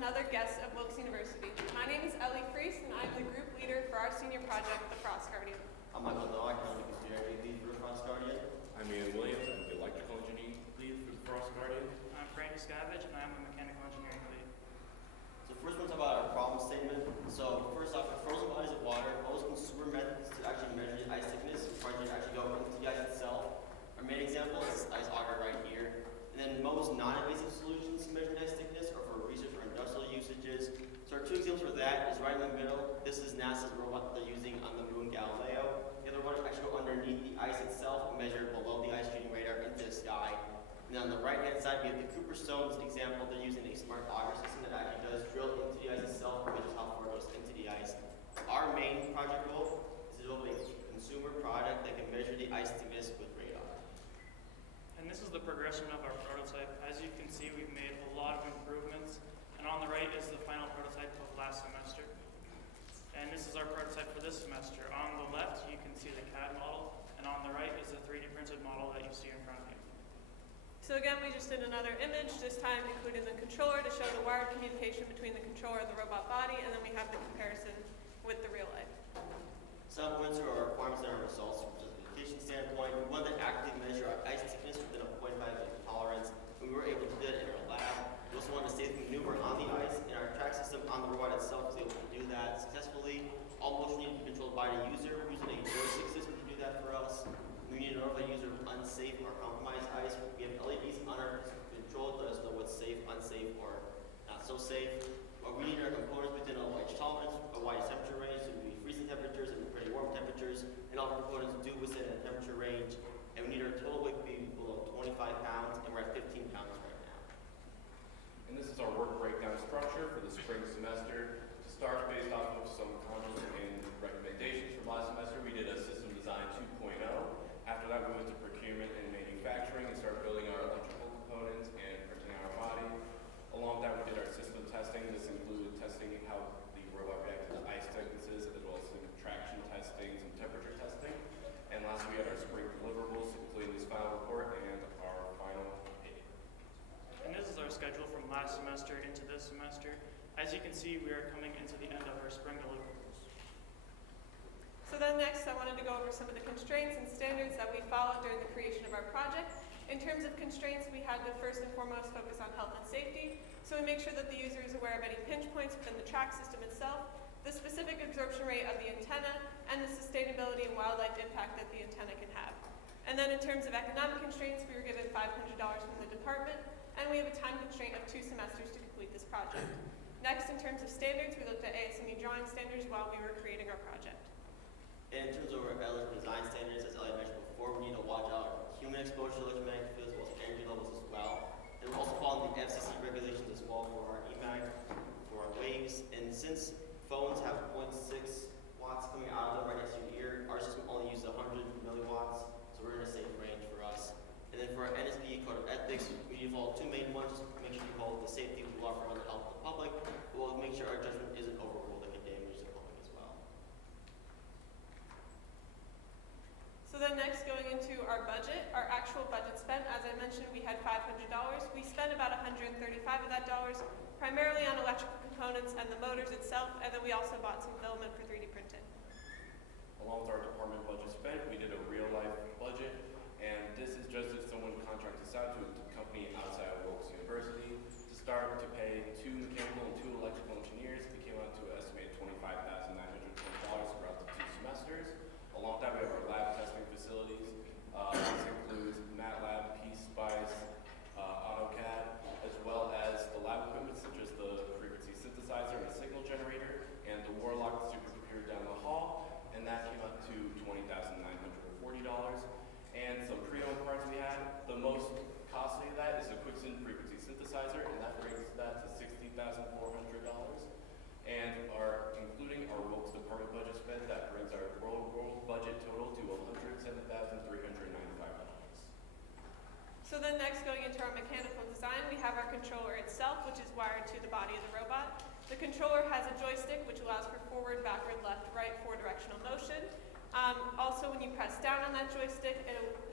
and other guests of Wilkes University. My name is Ellie Freese, and I am the group leader for our senior project, the Frost Guardian. I'm Michael Nowak, I'm the conspiracy lead for the Frost Guardian. I'm Ian Williams, I'm the electrical engineering lead for the Frost Guardian. I'm Frankie Scavage, and I'm a mechanical engineering lead. So first we'll talk about our problem statement. So first off, for frozen bodies of water, most consumer methods to actually measure the ice thickness require you to actually go into the ice itself. Our main example is ice auger right here. And then most non-invasive solutions to measure ice thickness are for research or industrial usages. So our two examples for that is right in the middle. This is NASA's robot that they're using on the moon, Galileo. The other one actually go underneath the ice itself and measure below the ice shooting radar into the sky. And then on the right-hand side, we have the Cooper Stones example. They're using a smart auger system that actually does drill into the ice itself and measures how far it goes into the ice. Our main project goal is to develop a consumer product that can measure the ice thickness with radar. And this is the progression of our prototype. As you can see, we've made a lot of improvements. And on the right is the final prototype of last semester. And this is our prototype for this semester. On the left, you can see the CAD model, and on the right is the 3D printed model that you see in front of you. So again, we just did another image, this time including the controller to show the wired communication between the controller and the robot body, and then we have the comparison with the real life. Some points are our requirements and our results from a justification standpoint. We wanted to actively measure our ice thickness within a 0.5 tolerance. We were able to do that in our lab. We also wanted to safely maneuver on the ice, and our track system on the robot itself was able to do that successfully. All motion needed to be controlled by the user. We're using a joystick system to do that for us. We need to notify the user of unsafe or compromised ice. We have LEDs on our control that let us know what's safe, unsafe, or not so safe. We need our components within a wide tolerance, a wide temperature range, so it would be freezing temperatures and pretty warm temperatures, and all our components do within a temperature range. And we need our total weight to be below 25 pounds, and we're at 15 pounds right now. And this is our work breakdown structure for the spring semester. To start, based off of some comments and recommendations from last semester, we did a system design 2.0. After that, we went to procurement and manufacturing and started building our electrical components and printing our body. Along with that, we did our system testing. This included testing how the robot reacted to ice thicknesses, as well as some traction testing, some temperature testing. And lastly, we had our spring deliverables, including this final report and our final paper. And this is our schedule from last semester into this semester. As you can see, we are coming into the end of our spring deliverables. So then next, I wanted to go over some of the constraints and standards that we followed during the creation of our project. In terms of constraints, we had to first and foremost focus on health and safety. So we make sure that the user is aware of any pinch points within the track system itself, the specific absorption rate of the antenna, and the sustainability and wildlife impact that the antenna can have. And then in terms of economic constraints, we were given $500 from the department, and we have a time constraint of 2 semesters to complete this project. Next, in terms of standards, we looked at ASME drawing standards while we were creating our project. And in terms of our eligible design standards, as Elliot mentioned before, we need to watch out for human exposure to electromagnetic fields, as well as energy levels as well. And we're also following the FCC regulations as well for our EMAG, for our waves. And since phones have 0.6 watts coming out of them right next to your ear, our system only uses 100 milliwatts, so we're in a safe range for us. And then for our NSB Code of Ethics, we need to follow 2 main ones, just make sure we follow the safety we offer on the health of the public. We'll make sure our judgment isn't overruled that can damage the public as well. So then next, going into our budget, our actual budget spent, as I mentioned, we had $500. We spent about $135 of that dollars, primarily on electrical components and the motors itself, and then we also bought some filament for 3D printing. Along with our department budget spent, we did a real-life budget, and this is just if someone contracts us out to a company outside of Wilkes University. To start, to pay 2 mechanical and 2 electrical engineers, we came out to an estimated $25,920 throughout the 2 semesters. Along with that, we have our lab testing facilities. This includes MATLAB, PSpice, AutoCAD, as well as the lab equipment such as the frequency synthesizer and the signal generator, and the Warlock supercomputer down the hall, and that came out to $20,940. And some pre-owned parts we had. The most costly of that is a Quicksynth frequency synthesizer, and that brings that to $60,400. And including our Wilkes department budget spend, that brings our world budget total to $107,395. So then next, going into our mechanical design, we have our controller itself, which is wired to the body of the robot. The controller has a joystick, which allows for forward, backward, left, right, 4-directional motion. Also, when you press down on that joystick,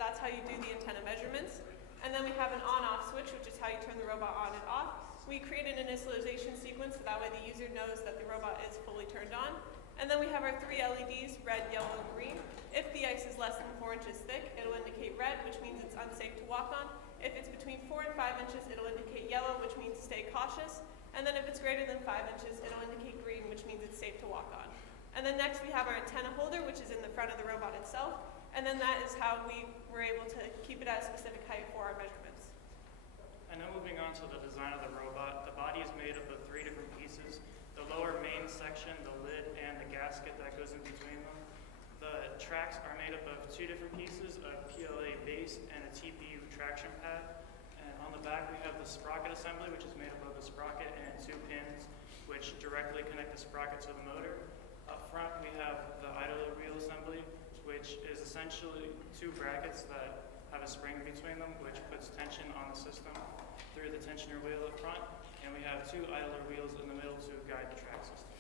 that's how you do the antenna measurements. And then we have an on-off switch, which is how you turn the robot on and off. We created an initialization sequence so that way the user knows that the robot is fully turned on. And then we have our 3 LEDs, red, yellow, and green. If the ice is less than 4 inches thick, it'll indicate red, which means it's unsafe to walk on. If it's between 4 and 5 inches, it'll indicate yellow, which means stay cautious. And then if it's greater than 5 inches, it'll indicate green, which means it's safe to walk on. And then next we have our antenna holder, which is in the front of the robot itself. And then that is how we were able to keep it at a specific height for our measurements. And then moving on to the design of the robot, the body is made up of 3 different pieces. The lower main section, the lid, and the gasket that goes in between them. The tracks are made up of 2 different pieces, a PLA base and a TPU traction pad. And on the back we have the sprocket assembly, which is made up of a sprocket and 2 pins, which directly connect the sprocket to the motor. Up front we have the idler wheel assembly, which is essentially 2 brackets that have a spring between them, which puts tension on the system through the tensioner wheel up front, and we have 2 idler wheels in the middle to guide the track system.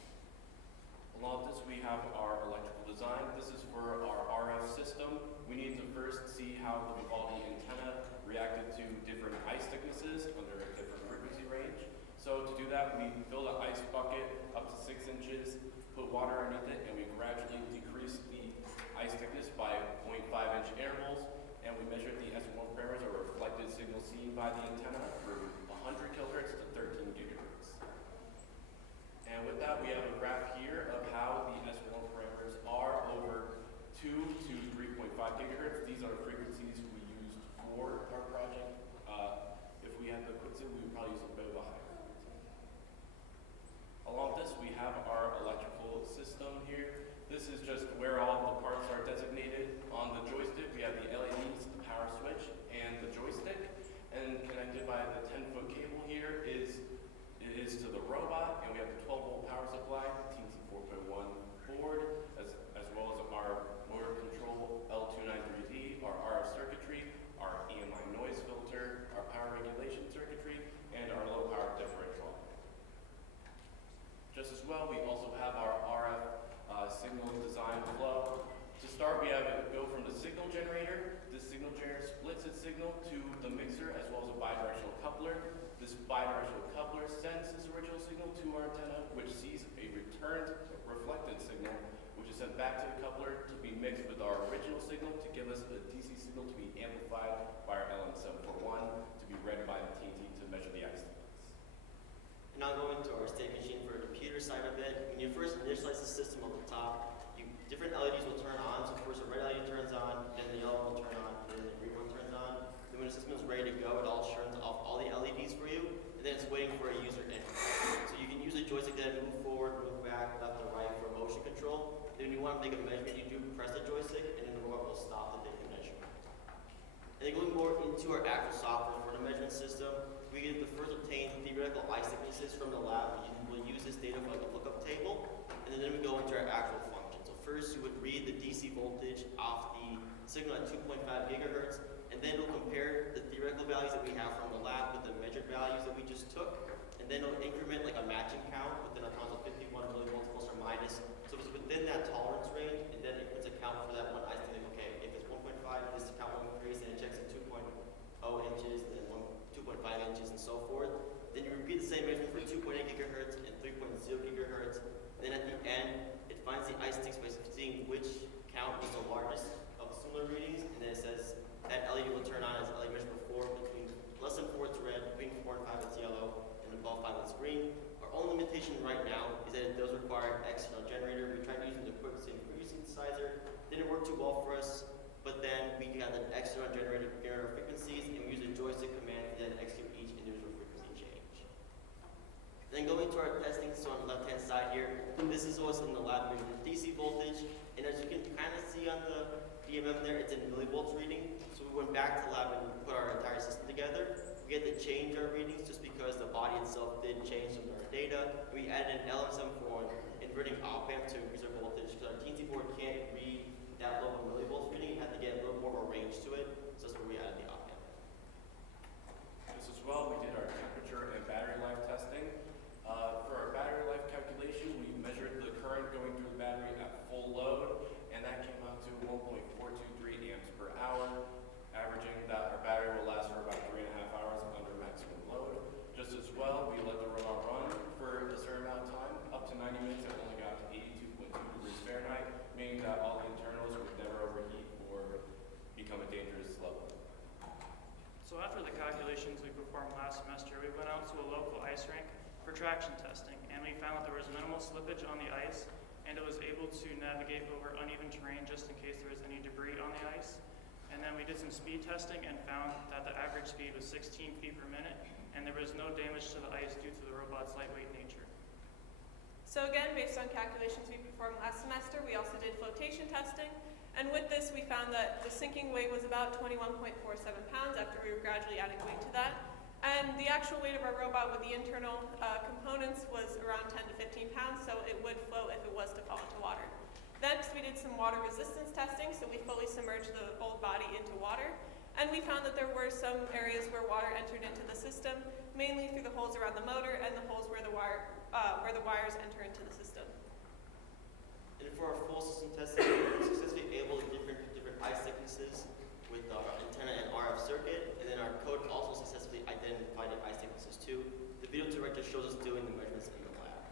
Along with this, we have our electrical design. This is for our RF system. We need to first see how the Vivaldi antenna reacted to different ice thicknesses under a different frequency range. So to do that, we fill the ice bucket up to 6 inches, put water underneath it, and we gradually decrease the ice thickness by 0.5-inch intervals. And we measured the S1 parameters, or reflected signal seen by the antenna, from 100 kilohertz to 13 gigahertz. And with that, we have a graph here of how the S1 parameters are over 2 to 3.5 gigahertz. These are frequencies we used for our project. If we had the Quixel, we would probably use a bit of a higher frequency. Along this, we have our electrical system here. This is just where all the parts are designated. On the joystick, we have the LEDs, the power switch, and the joystick. And connected by the 10-foot cable here is to the robot, and we have the 12-volt power supply, the TNC 4.1 board, as well as our motor control L293D, our RF circuitry, our EMI noise filter, our power regulation circuitry, and our low power differential. Just as well, we also have our RF signal design flow. To start, we have it go from the signal generator. This signal generator splits its signal to the mixer as well as a bidirectional coupler. This bidirectional coupler sends its original signal to our antenna, which sees a returned reflected signal, which is sent back to the coupler to be mixed with our original signal to give us a DC signal to be amplified by our LM741 to be read by the TNT to measure the ice thickness. And now going to our state machine for the computer side of it. When you first initialize the system on the top, different LEDs will turn on. So first the red LED turns on, then the yellow will turn on, then the green one turns on. Then when the system is ready to go, it all turns off all the LEDs for you, and then it's waiting for a user input. So you can use a joystick to move forward, move back, left or right for motion control. Then when you want to make a measurement, you do press the joystick, and then the robot will stop the taking measurement. And then going more into our actual software for the measurement system, we get the first obtained theoretical ice thicknesses from the lab. We'll use this data for like a lookup table, and then we go into our actual function. First, you would read the DC voltage off the signal at 2.5 gigahertz, and then it'll compare the theoretical values that we have from the lab with the measured values that we just took, and then it'll increment like a matching count within a count of 51 millivolts plus or minus. So it's within that tolerance range, and then it puts a count for that one ice thickness. Okay, if it's 1.5, this count will increase, and it checks at 2.0 inches, then 2.5 inches, and so forth. Then you repeat the same measurement for 2.8 gigahertz and 3.0 gigahertz. Then at the end, it finds the ice sticks by seeing which count is the largest of similar readings, and then it says that LED will turn on as LED measured before, between less than 4 it's red, between 4 and 5 it's yellow, and above 5 it's green. Our only limitation right now is that it does require an external generator. We tried using the quick synthesizer, didn't work too well for us, but then we got an external generator to generate our frequencies, and we use a joystick command to then execute each individual frequency change. Then going to our testing, so on the left-hand side here, this is what's in the lab measuring the DC voltage, and as you can kind of see on the DMM there, it's in millivolts reading. So we went back to the lab and put our entire system together. We had to change our readings just because the body itself did change some of our data. We added an LM741 inverting op-amp to increase our voltage, because our TNT board can't read that low of millivolts reading. You have to get a little more of a range to it, so that's where we added the op-amp. Just as well, we did our temperature and battery life testing. For our battery life calculation, we measured the current going through the battery at full load, and that came out to 1.423 amps per hour, averaging that our battery will last for about 3.5 hours under maximum load. Just as well, we installations we performed last semester, we went out to a local ice rink for traction testing, and we found that there was minimal slippage on the ice, and it was able to navigate over uneven terrain just in case there was any debris on the ice. And then we did some speed testing and found that the average speed was 16 feet per minute, and there was no damage to the ice due to the robot's lightweight nature. So again, based on calculations we performed last semester, we also did flotation testing. And with this, we found that the sinking weight was about 21.47 pounds after we were gradually adding weight to that. And the actual weight of our robot with the internal components was around 10 to 15 pounds, so it would float if it was to fall into water. Next, we did some water resistance testing, so we fully submerged the old body into water. And we found that there were some areas where water entered into the system, mainly through the holes around the motor and the holes where the wires enter into the system. And for our full system testing, we were successfully able to different ice thicknesses with our antenna and RF circuit, and then our code also successfully identified the ice thicknesses too. The video director shows us doing the measurements in the lab.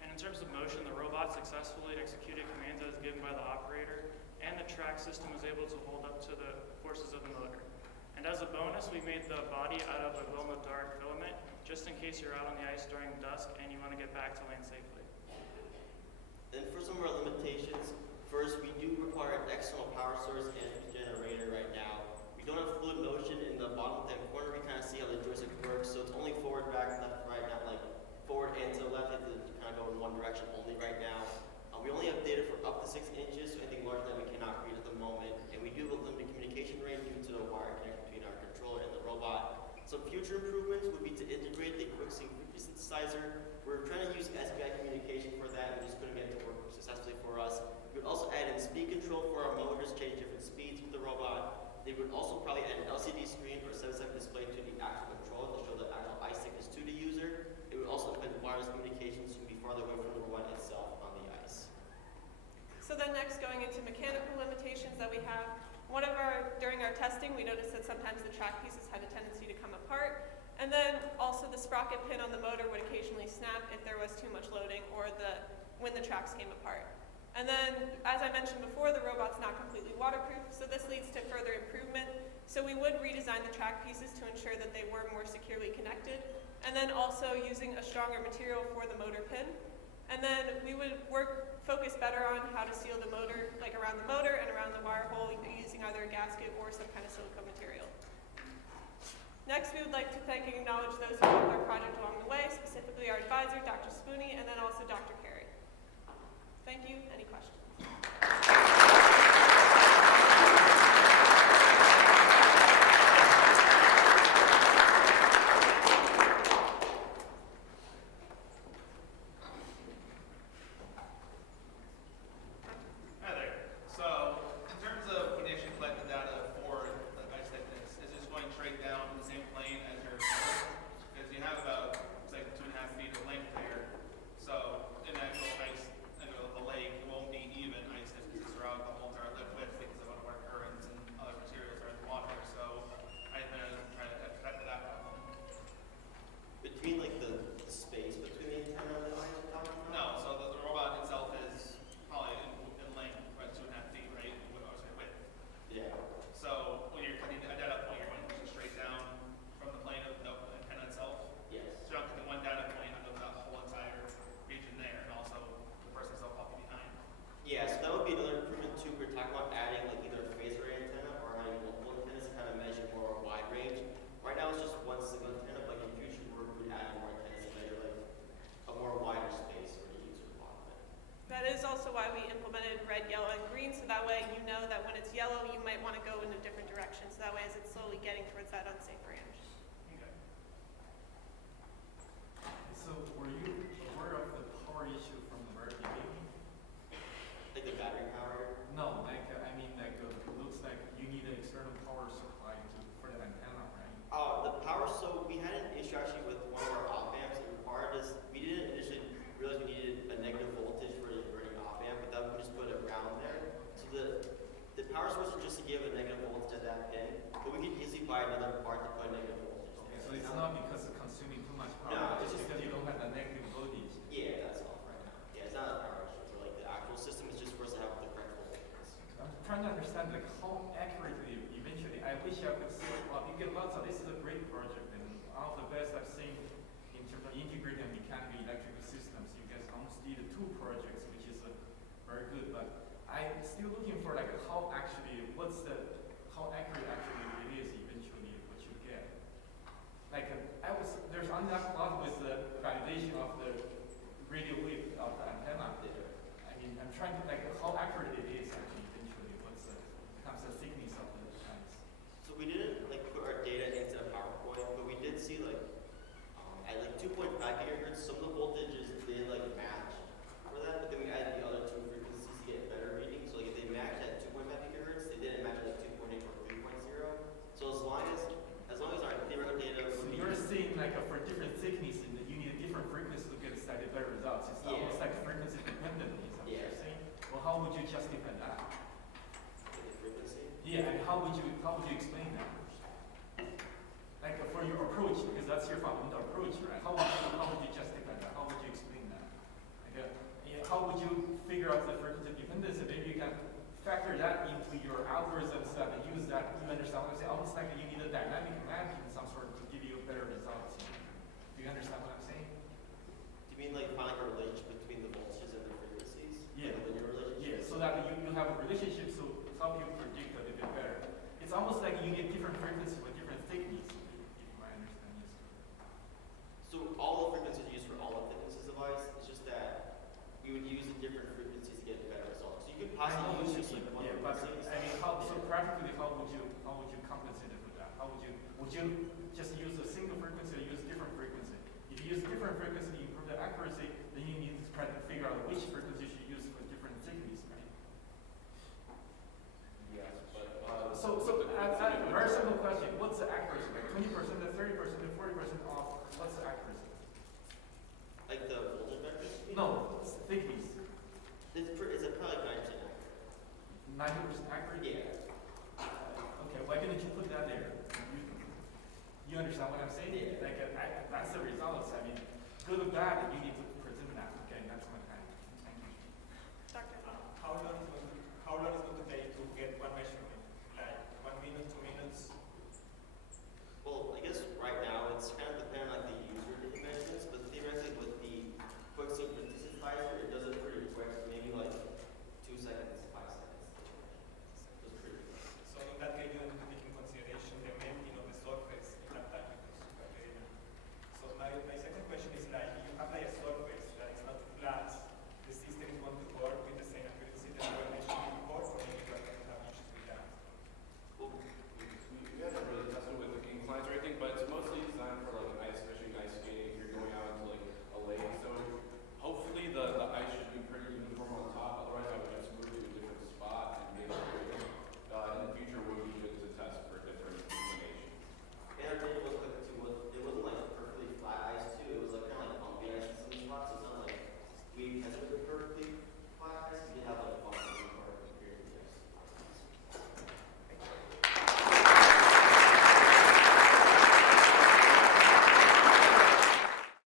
And in terms of motion, the robot successfully executed commands as given by the operator, and the track system was able to hold up to the forces of the motor. And as a bonus, we made the body out of a glow-in-the-dark filament, just in case you're out on the ice during dusk and you want to get back to land safely. And for some of our limitations, first, we do require an external power source and a generator right now. We don't have fluid motion in the bottom left-hand corner. We kind of see how the joystick works, so it's only forward, back, left, right, not like forward and to the left. It kind of go in one direction only right now. We only have data for up to 6 inches, so anything larger than we cannot read at the moment. And we do have a limited communication range due to the wire connection between our controller and the robot. Some future improvements would be to integrate the QuickSync frequency synthesizer. We're trying to use SPI communication for that, and we just couldn't get it to work successfully for us. We would also add in speed control for our motors, change different speeds with the robot. They would also probably add an LCD screen or 7-second display to the actual controller to show the actual ice thickness to the user. It would also implement wireless communications to be farther away from the robot itself on the ice. So then next, going into mechanical limitations that we have, during our testing, we noticed that sometimes the track pieces had a tendency to come apart. And then also the sprocket pin on the motor would occasionally snap if there was too much loading or when the tracks came apart. And then, as I mentioned before, the robot's not completely waterproof, so this leads to further improvement. So we would redesign the track pieces to ensure that they were more securely connected, and then also using a stronger material for the motor pin. And then we would focus better on how to seal the motor, like around the motor and around the wire hole, using either a gasket or some kind of silicone material. Next, we would like to thank and acknowledge those who helped our project along the way, specifically our advisor, Dr. Spooney, and then also Dr. Carey. Thank you. Any questions? Hi there. So, in terms of when you actually collect the data for the ice thickness, is this going straight down the same plane as your motor? Because you have about, say, 2.5 feet of length there. So, in actual ice, the lake, it won't be even ice thickness throughout the whole entire width because of underwater currents and other materials are in the water. So, I'm going to try to affect that problem. Between like the space between the antenna and the ice you're talking about? No, so the robot itself is probably in length, about 2.5 feet, right? Or say width. Yeah. So when you're cutting at that point, you're going straight down from the plane of the antenna itself. Yes. So you're not cutting one data point out of that whole entire region there, and also the person itself popping behind. Yeah, so that would be another improvement too. We're talking about adding like either a phased array antenna or having multiple antennas to kind of measure more wide range. Right now it's just one single antenna, but in future we're going to add more antennas to measure like a more wider space for the user to walk in. That is also why we implemented red, yellow, and green, so that way you know that when it's yellow, you might want to go in a different direction. So that way as it's slowly getting towards that unsafe range. Okay. So were you aware of the power issue from the very beginning? Like the battery power. No, like it looks like you need an external power supply for the antenna, right? The power, so we had an issue actually with one of our op amps that required us, we didn't initially realize we needed a negative voltage for the inverting op amp, but then we just put a ground there. So the power source is just to give a negative voltage to that pin, but we could easily buy another part to put a negative voltage Okay, there. so it's not because it's consuming too much power, No, it's just because you don't have the negative voltage. Yeah, that's all right now. Yeah, it's not a power issue. So like the actual system is just for us to have the correct voltages. I'm trying to understand like how accurately eventually, I wish I could see, well, you get lots of, this is a great 5 gigahertz, some of the voltages they like match for that, but then we added the other two frequencies to get better reading. So like if they matched at 2.5 gigahertz, they didn't match at like 2.8 or 3.0. So as long as our theoretical data So would be you're saying like for different thicknesses, that you need a different frequency to get slightly better results. It's Yeah. almost like frequency dependent, is what Yeah. you're saying? Well, how would you justify that? the frequency. Yeah, and how would you explain that? Like for your approach, because that's your fundamental approach, right? How would you justify that? How would you explain that? Like, how would you figure out the frequency dependence? And maybe you can factor that into your algorithms that use that. You understand what I'm saying? Almost like you need a dynamic mapping some sort to give you better results. Do you understand what I'm saying? Do you mean like find like a relationship between the voltages and the frequencies? Yeah. Like a linear relationship? Yeah, so that you have a relationship to help you predict a little bit better. It's almost like you need different frequencies with different thickness, if my understanding is correct. So all the frequencies are used for all the thicknesses of ice. It's just that we would use the different frequencies to get better results. So you could possibly use just like one yeah, but frequency. I mean, so practically, how would you compensate for that? Would you just use a single frequency or use different frequency? If you use different frequency to improve the accuracy, then you need to try to figure out which frequency you should use for different thickness, right? Yes, but, So a very simple question. What's the accuracy? Like 20%, 30%, 40% off? What's the accuracy? Like the voltage vectors? No, it's the thickness. It's probably 9% accurate. 90% accurate? Yeah. Okay, why didn't you put that there? You understand what I'm saying? Yeah. Like, that's the results. I mean, good or bad, you